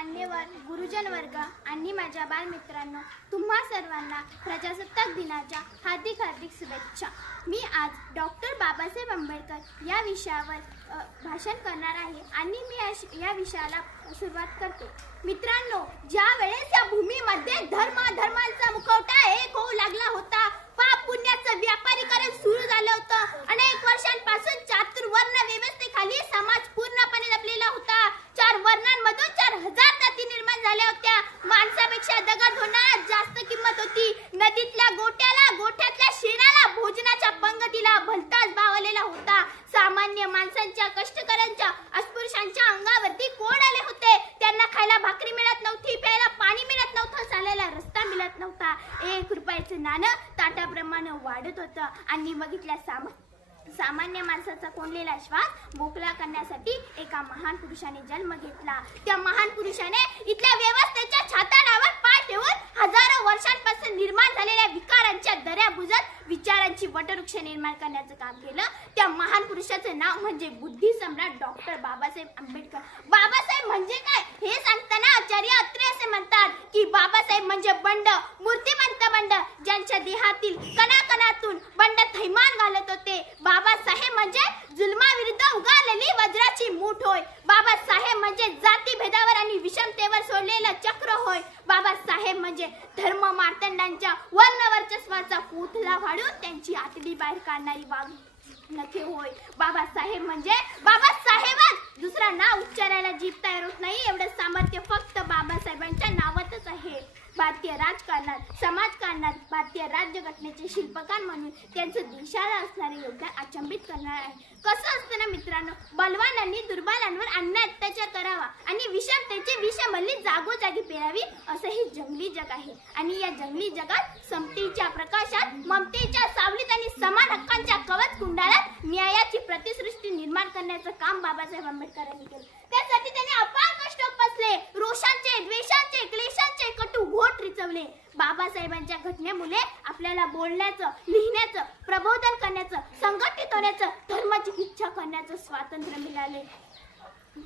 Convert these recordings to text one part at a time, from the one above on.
मान्यवर गुरुजन वर्ग आणि माझ्या बालमित्रांनो, तुम्हा सर्वांना प्रजासत्ताक दिनाच्या हार्दिक हार्दिक शुभेच्छा। मी आज डॉक्टर बाबासाहेब आंबेडकर या विषयावर भाषण करणार आहे आणि मी या विषयाला सुरुवात करते। मित्रांनो, ज्या वेळेस या भूमीमध्ये धर्मांचा मुखवटा एक होऊ लागला होता, पाप पुण्याचं व्यापारीकरण सुरू झालं होतं। अनेक वर्षांपासून चातुर्वर्ण व्यवस्थेखाली समाज पूर्णपणे लपलेला होता। 4 वर्णांमधून 4000 जाती निर्माण झाल्या होत्या। माणसापेक्षा दगड होणार जास्त किंमत होती। नदीतल्या गोट्याला, गोठ्यातल्या शेणाला, भोजनाच्या पंगतीला भलताच भाव आलेला होता। सामान्य माणसांच्या, कष्टकऱ्यांच्या, अस्पृश्यांच्या अंगावरती कोण आले होते? त्यांना खायला भाकरी मिळत नव्हती, प्यायला पाणी मिळत नव्हतं, चालायला रस्ता मिळत नव्हता। 1 रुपयाचं नाणं ताटाप्रमाणे वाढत होतं आणि मग इथल्या सामान्य माणसाचा कोंडलेला श्वास मोकळा करण्यासाठी एका महान पुरुषाने जन्म घेतला। त्या महान पुरुषाने इथल्या व्यवस्थेच्या छाताडावर पाय ठेवून हजारो वर्षांपासून निर्माण झालेल्या विकारांच्या दऱ्या बुजत विचारांची वटवृक्ष निर्माण करण्याचं काम केलं। त्या महान पुरुषाचं नाव म्हणजे बुद्धी सम्राट डॉक्टर बाबासाहेब आंबेडकर। बाबासाहेब म्हणजे काय हे सांगताना आचार्य अत्रे असे म्हणतात की बाबासाहेब म्हणजे बंड, मूर्तिमंत बंड, ज्यांच्या देहातील कणाकणातून बंड थैमान घालत होते। बाबासाहेब म्हणजे जुलमाविरुद्ध उगारलेली वज्राची मूठ होय। बाबासाहेब म्हणजे जाती भेदावर आणि विषमतेवर सोडलेलं चक्र होय। बाबासाहेब म्हणजे धर्म मार्तंडांच्या वर्णवर्चस्वाचा कोथळा फाडून त्यांची आतडी बाहेर काढणारी नखे होय। बाबासाहेब म्हणजे बाबासाहेबच, दुसरा नाव उच्चारायला जीभ तयार होत नाही एवढं सामर्थ्य फक्त बाबासाहेबांच्या नावातच आहे। भारतीय राजकारणात, समाजकारणात भारतीय राज्यघटनेचे शिल्पकार म्हणून त्यांचं देशाला असणारे योगदान अचंबित करणार आहे। कसं असतं ना मित्रांनो, बलवानांनी दुर्बलांवर अन्याय अत्याचार करावा आणि विषमतेची विषमल्ली जागोजागी पेरावी असं हे जंगली जग आहे। आणि या जंगली जगात समतेच्या प्रकाशात, ममतेच्या सावलीत आणि समान हक्कांच्या कवच कुंडाळात न्यायाची प्रतिसृष्टी निर्माण करण्याचं काम बाबासाहेब आंबेडकरांनी केलं। त्यासाठी त्यांनी अपार कष्ट उपसले, रोषांचे, द्वेषांचे, क्लेशांचे कटू घोट रिचवले। बाबासाहेबांच्या घटनेमुळे आपल्याला बोलण्याचं, लिहिण्याचं, प्रबोधन करण्याचं, संघटित होण्याचं, धर्मचिकित्सा करण्याचं स्वातंत्र्य मिळाले।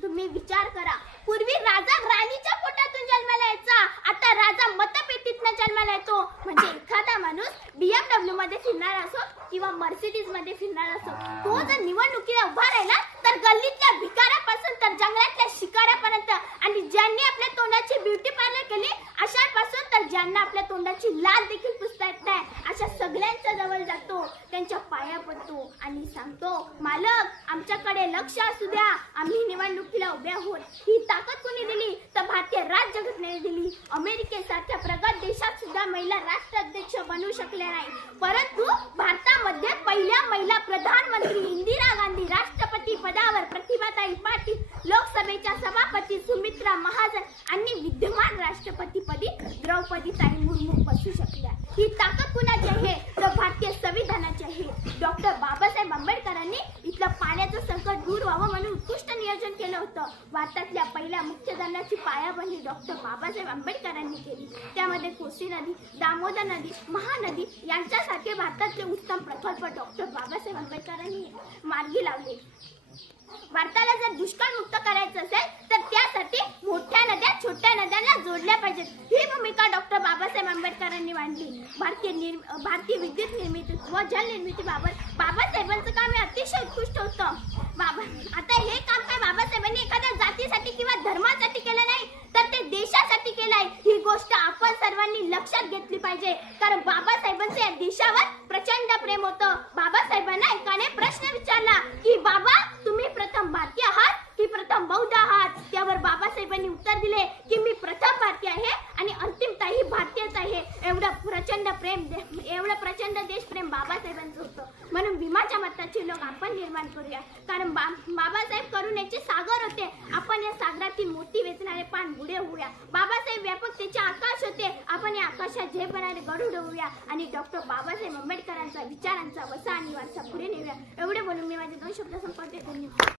तुम्ही विचार करा, पूर्वी राजा राणीच्या पोटातून जन्माला यायचा, आता राजा मतपेटीतनं जन्माला येतो। म्हणजे एखादा माणूस BMW मध्ये फिरणार असो किंवा मर्सिडीज मध्ये फिरणार असो, तो जर निवडणुकीला उभा राहिला तर गल्लीतल्या भिकाऱ्यापासून तर जंगलातल्या शिकाऱ्यापर्यंत, आणि ज्यांनी आपल्या तोंडाची ब्युटी पार्लर केली अशापासून तर ज्यांना आपल्या तोंडाची लाल देखील पुसता येत नाही, अशा सगळ्यांच्या जवळ जातो, त्यांच्या पाया पडतो आणि सांगतो, मालक आमच्याकडे लक्ष असू द्या, आम्ही निवडणुकीला उभे आहोत। ही ताकद कोणी दिली तर भारतीय राज्यघटनेने दिली। अमेरिकेसारख्या प्रगत देशात सुद्धा महिला राष्ट्राध्यक्ष बनू शकल्या नाही, परंतु भारतामध्ये पहिल्या महिला प्रधानमंत्री इंदिरा गांधी, राष्ट्रपती पदावर प्रतिभाताई पाटील, लोकसभेच्या सभापती सुमित्रा महाजन आणि विद्यमान राष्ट्रपतीपदी द्रौपदीताई मुर्मू बसू शकल्या। ही ताकद कुणाची आहे तर भारतीय संविधानाची आहे। डॉक्टर बाबासाहेब आंबेडकरांनी इथलं पाण्याचं संकट दूर व्हावं म्हणून उत्कृष्ट नियोजन केलं होतं। भारतातल्या पहिल्या मुख्य धरणाची पायाभरणी डॉक्टर बाबासाहेब आंबेडकरांनी केली। त्यामध्ये कोसी नदी, दामोदर नदी, महानदी यांच्यासारखे भारतातले उत्तम प्रकल्प डॉक्टर बाबासाहेब आंबेडकरांनी मार्गी लावले। भारताला जर दुष्काळमुक्त करायचं असेल तर त्यासाठी मोठ्या नद्या छोट्या नद्यांना जोडल्या पाहिजेत, ही भूमिका डॉक्टर बाबासाहेब आंबेडकरांनी मांडली। भारतीय विद्युत निर्मिती व जल निर्मितीबाबत बाबासाहेबांचं काम हे अतिशय उत्कृष्ट होतं। आता हे काम काय बाबासाहेबांनी एखाद्या जातीसाठी किंवा धर्मासाठी केलं नाही, तर ते देशासाठी केलंय। ही गोष्ट आपण सर्वांनी लक्षात घेतली पाहिजे, कारण बाबासाहेबांचं या देशावर प्रचंड प्रेम होतं। बाबासाहेबांना एकाने प्रश्न विचारला की बाबा, तुम्ही प्रथम भारतीय आहात की प्रथम बौद्ध आहात? त्यावर बाबासाहेबांनी उत्तर दिले की मी प्रथम भारतीय आहे आणि अंतिमतःही भारतीयच आहे। एवढं प्रचंड देशप्रेम बाबासाहेबांचं होतं। म्हणून भीमाच्या मताचे लोक आपण निर्माण करूया, कारण बाबासाहेब करुणेचे सागर होते। आपण या सागरातील मोठी वेचणारे पान बुडे होऊया। बाबासाहेब व्यापकतेचे आकाश होते, आपण या आकाशात झेप बनणारे गरुड होऊया आणि डॉक्टर बाबासाहेब आंबेडकरांचा विचारांचा वसा आणि वारसा पुढे नेऊया। एवढे बोलून मी माझे 2 शब्द संपवते। धन्यवाद।